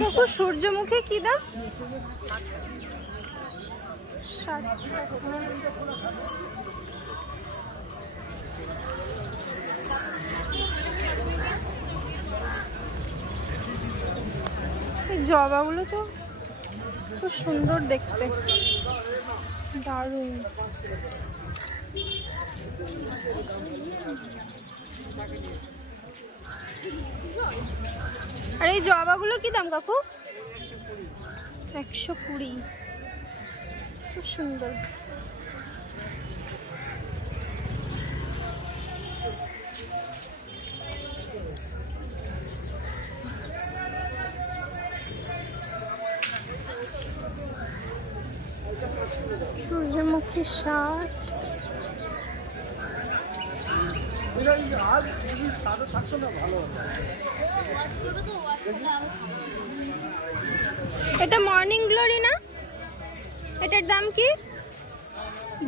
দেখো সূর্যমুখী কি দাম? 60। এই জবাগুলো তো খুব সুন্দর দেখতে, দারুণ। আর এই জবাগুলো কি দাম কাকু? 120। খুব সুন্দর। সূর্যমুখী 60। এটা মর্নিং গ্লোরি না? এটার দাম কি?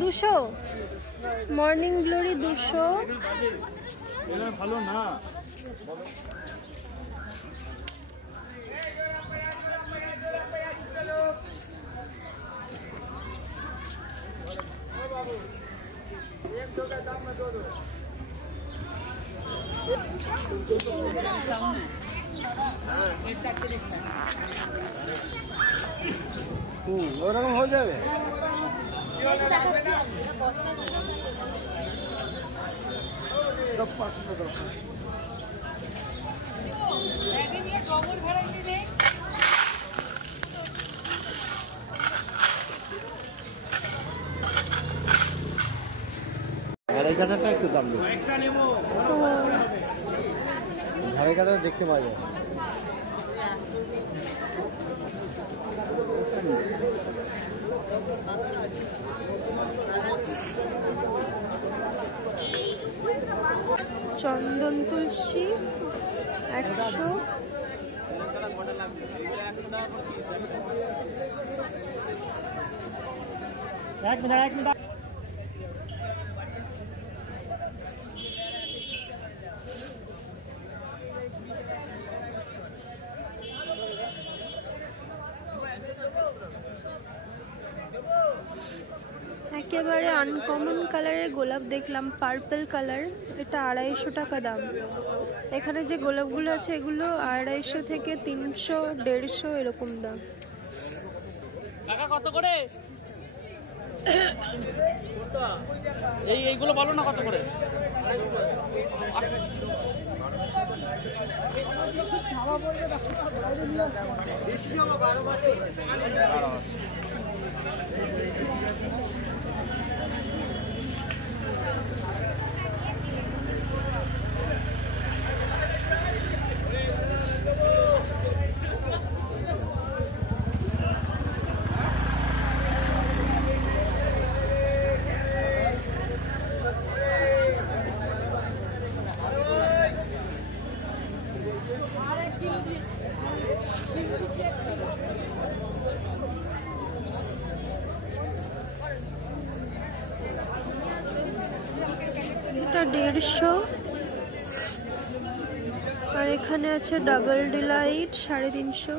200। Morning glory 200। ভালো না। ওরকম হয়ে যাবে। ঝাড়াই কাটাটা একটু দাম বেশি। ঝাড়াই কাটা দেখতে পাওয়া যায়। চন্দন তুলসী 100। একেবারে আনকমন কালারের গোলাপ দেখলাম, পার্পল কালার। এটা 250 টাকা দাম। এখানে যে গোলাপগুলো আছে এগুলো 250 থেকে 300, 150 এরকম দাম। কত করে এইগুলো বলো না, কত করে? এটা 150। আর এখানে আছে ডাবল ডিলাইট 350।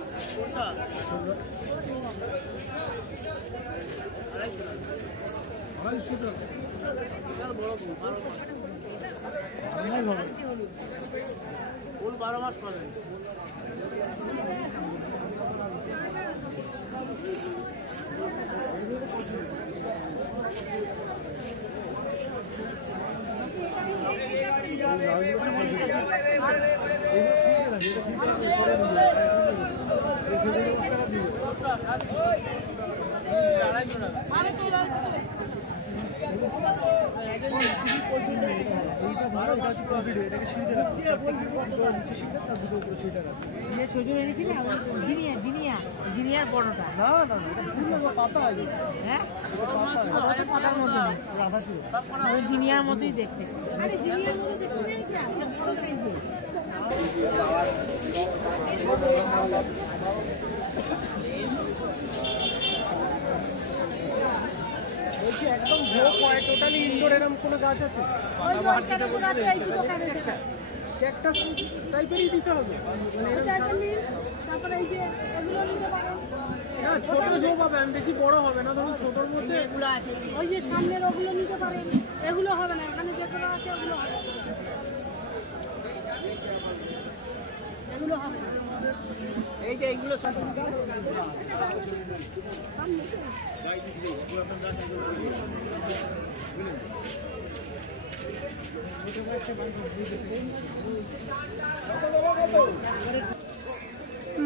ফুল 12 মাস পাবেন। জিনিয়ার মতোই দেখতে। বলছি একদম ঝোপ হয় টোটালি ইনডোর এরকম কোনো গাছ আছে? ক্যাকটাস টাইপেরই দিতে হবে? না ছোট ঝোপ হবে, আমি বেশি বড় হবে না, ধরুন ছোটর মধ্যে এগুলো আছে। ওই যে সামনের ওগুলো নিতে পারেন, এগুলো হবে না, এখানে যেগুলো আছে ওগুলো হবে, এগুলো হবে না। এই যে এইগুলো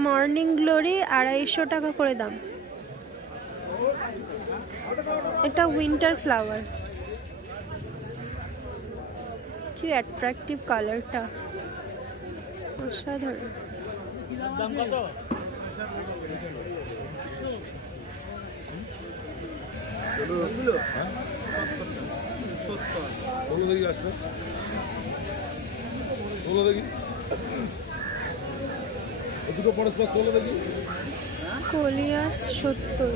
মর্নিং গ্লোরি 250 টাকা করে দাম। এটা উইন্টার ফ্লাওয়ার, কি অ্যাট্রাকটিভ কালারটা, অসাধারণ। দাম কত? কলিয়াস 70।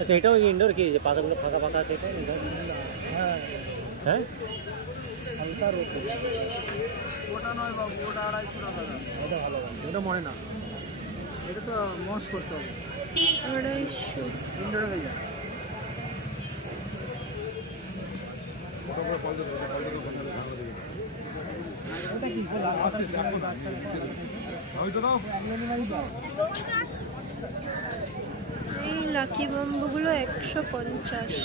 আচ্ছা, এটাও ইনডোর কি যে পাতাগুলো ফাঁকা ফাঁকা আছে? হ্যাঁ, হালকা রোদ। ওটা নয় বাবু, ওটা 250 টাকা। এটা ভালো, এটা মনে না, এটা তো মস করতে হবে। 250 ইনডোর হয়ে যায়। এই লাকি বাম্বুগুলো 150।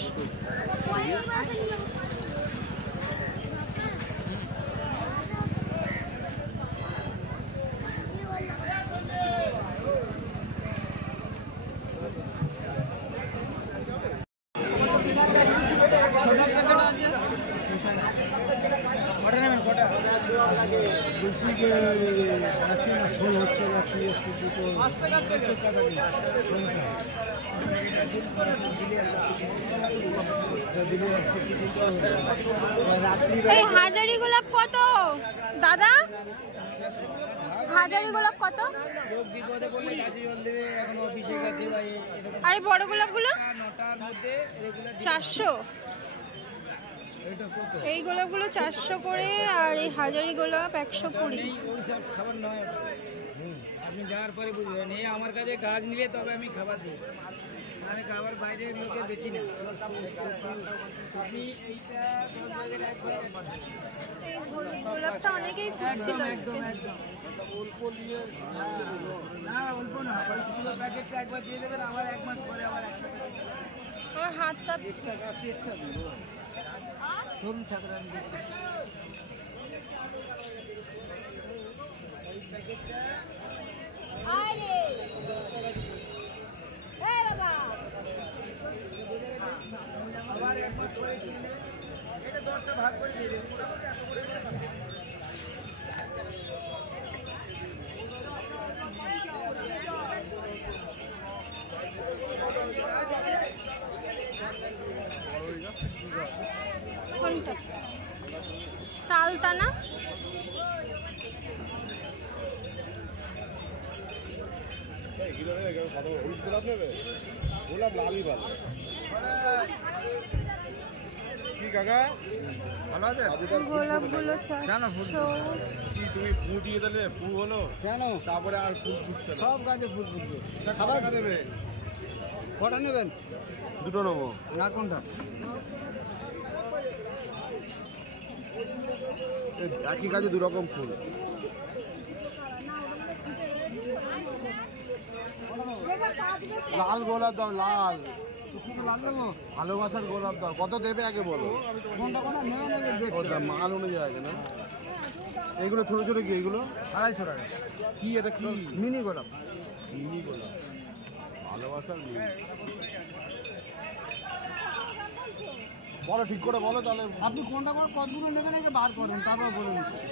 বলছি যে ফুল হচ্ছে না, এই হাজারি গোলাপ কত দাদা? হাজারি গোলাপ কত? আরে বড় গোলাপগুলো 400। এই গোলাপগুলো 400 করে, আর এই হাজারি গোলাপ 120। ওইসব খাবার নয়, আপনি যাওয়ার পরে বুঝবেন। এই আমার কাছে গাছ নিলে তবে আমি খাবার দিই, মানে খাবার বাইরে লোকে বেশি না। এই গোলাপটা অনেকেই খুঁজছিল আজকে। না অল্প না, প্যাকেটটা একবার দিয়ে দেবেন, আমার 1 মাস পরে আবার আমার হাত কাঁপছে। ধরুন ছাত্র আবার 1 মাস পরে এটা 10টা ভাগ করে দিয়ে দেবেন। কোনটা? চালতা না? গোলাপ লালই ভালো। কি কাকা ভালো আছে? গোলাপগুলো 400। কি তুমি ফু দিয়ে দিলে? ফু হলো কেন? তারপরে আর ফুল ফুটছে না। সব গাছে ফুল ফুটবে। খাবার টাকা দেবে? কটা নেবেন? 2টো নেবো। না কোনটা? একই গাছে 2 রকম ফুল। লাল গোলাপ দাও, লাল ভালোবাসার গোলাপ দাও। কত দেবে আগে বলো? মাল অনুযায়ী আগে না। এইগুলো ছোট ছোট কি? এইগুলো 250 টাকা। কি? এটা কি? মিনি গোলাপ। মিনি গোলাপ, ভালোবাসার মিনি। বলো ঠিক করে বলো তাহলে। আপনি কোনটা কতগুলো নেবেন আগে বার করেন, তারপর বলে দিচ্ছি।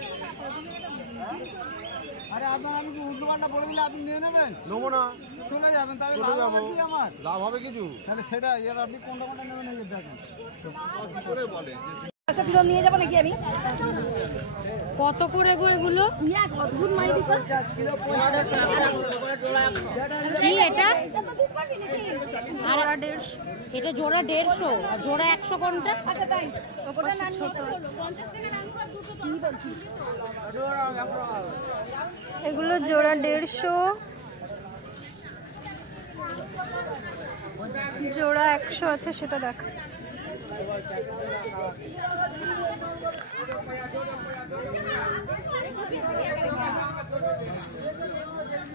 আরে আপনার আমি কি উল্টো পাল্টা বলে দিলে আপনি নিয়ে নেবেন? নেবো না, চলে যাবেন, তাহলে চলে লাভ যাবো। হবে কি আমার? লাভ হবে কিছু? তাহলে সেটা এর আপনি কোনটা নেবেন এই যে দেখেন। নিয়ে যাবো নাকি আমি? কত করে গো এগুলো? অদ্ভুত মাইরি তো। কি এটা? জোড়া 150। এটা জোড়া 150 আর জোড়া 100 কোনটা? আচ্ছা তাই, ওটা না ছোট নিয়ে আছে। 50 টাকা দাম করে দুটো তো। এগুলো জোড়া 150, জোড়া 100 আছে, সেটা দেখাচ্ছি।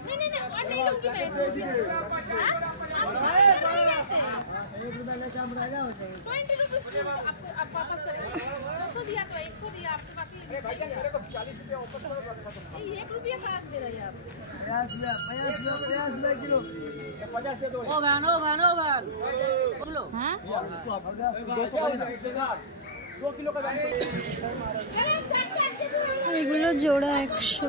नहीं नहीं और नहीं लूंगी मैं। 20 रुपीस आपको आप वापस करेंगे। 200 दिया तो 100 दिया आपके बाकी। नहीं 1 रुपया खराब दे रहे हैं आप। हाँ? এগুলো জোড়া 100।